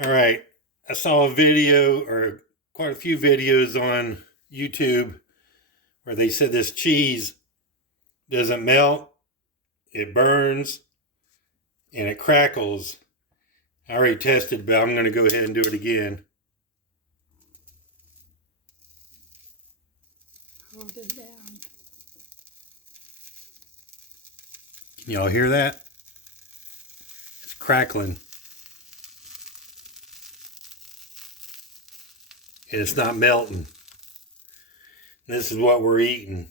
All right. I saw a video or quite a few videos on YouTube where they said this cheese doesn't melt, it burns, and it crackles. I already tested, but I'm going to go ahead and do it again. Hold it down. Can y'all hear that? It's crackling. And it's not melting. This is what we're eating.